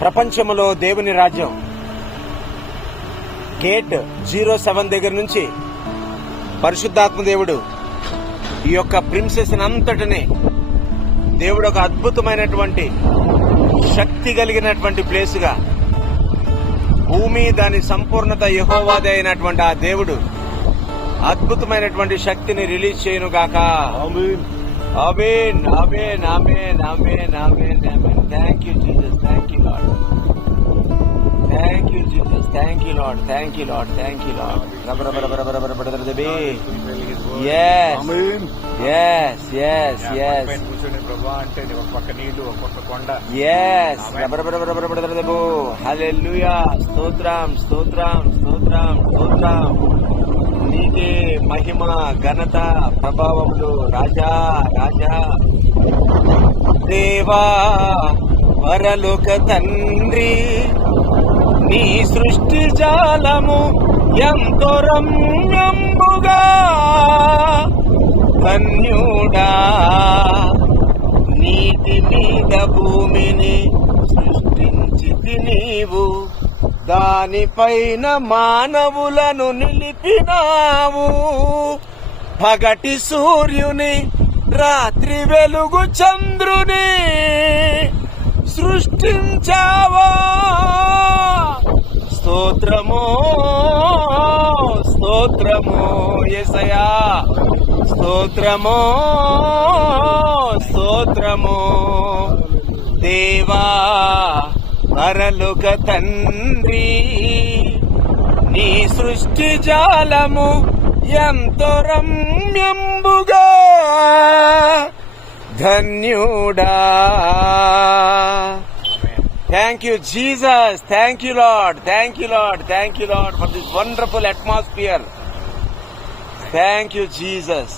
ప్రపంచములో దేవుని రాజ్యం గేట్ 07 దగ్గర నుంచి పరిశుద్ధాత్మ దేవుడు ఈ యొక్క ప్రిన్సెస్ అంతటిని దేవుడు ఒక అద్భుతమైనటువంటి శక్తి కలిగినటువంటి ప్లేసుగా, భూమి దాని సంపూర్ణత యెహోవాదే అయినటువంటి ఆ దేవుడు అద్భుతమైనటువంటి శక్తిని రిలీజ్ చేయను గాక. Amen amen amen amen amen amen amen. Thank you Jesus, thank you Lord, thank you Jesus, thank you Lord, thank you Lord, thank you Lord. yes yes yes కూర్చొని ప్రభా అంటే ఒక పక్క నీళ్లు ఒక పక్క కొండ. yes హల్లెలూయా. స్తోత్రం స్తోత్రం స్తోత్రం స్తోత్రం. నీకే మహిమ ఘనత ప్రభావములు రాజా రాజా. దేవా పరలోక తండ్రి, నీ సృష్టి జాలము ఎంతో రమ్యంబుగా, ధన్యుడా నీటి మీద భూమిని సృష్టించితి నీవు, దానిపైన మానవులను నిలిపినావు. పగటి సూర్యుని రాత్రి వెలుగు చంద్రుని సృష్టించావా. స్తోత్రము స్తోత్రము యేసయ్యా, స్తోత్రము స్తోత్రము. దేవా పరలోక తండ్రి, నీ సృష్టి జాలము ఎంతో రమ్యంబుగా, ధన్యుడా. Thank you, Jesus. Thank you, Lord. Thank you, Lord. Thank you, Lord, for this wonderful atmosphere. Thank you, Jesus.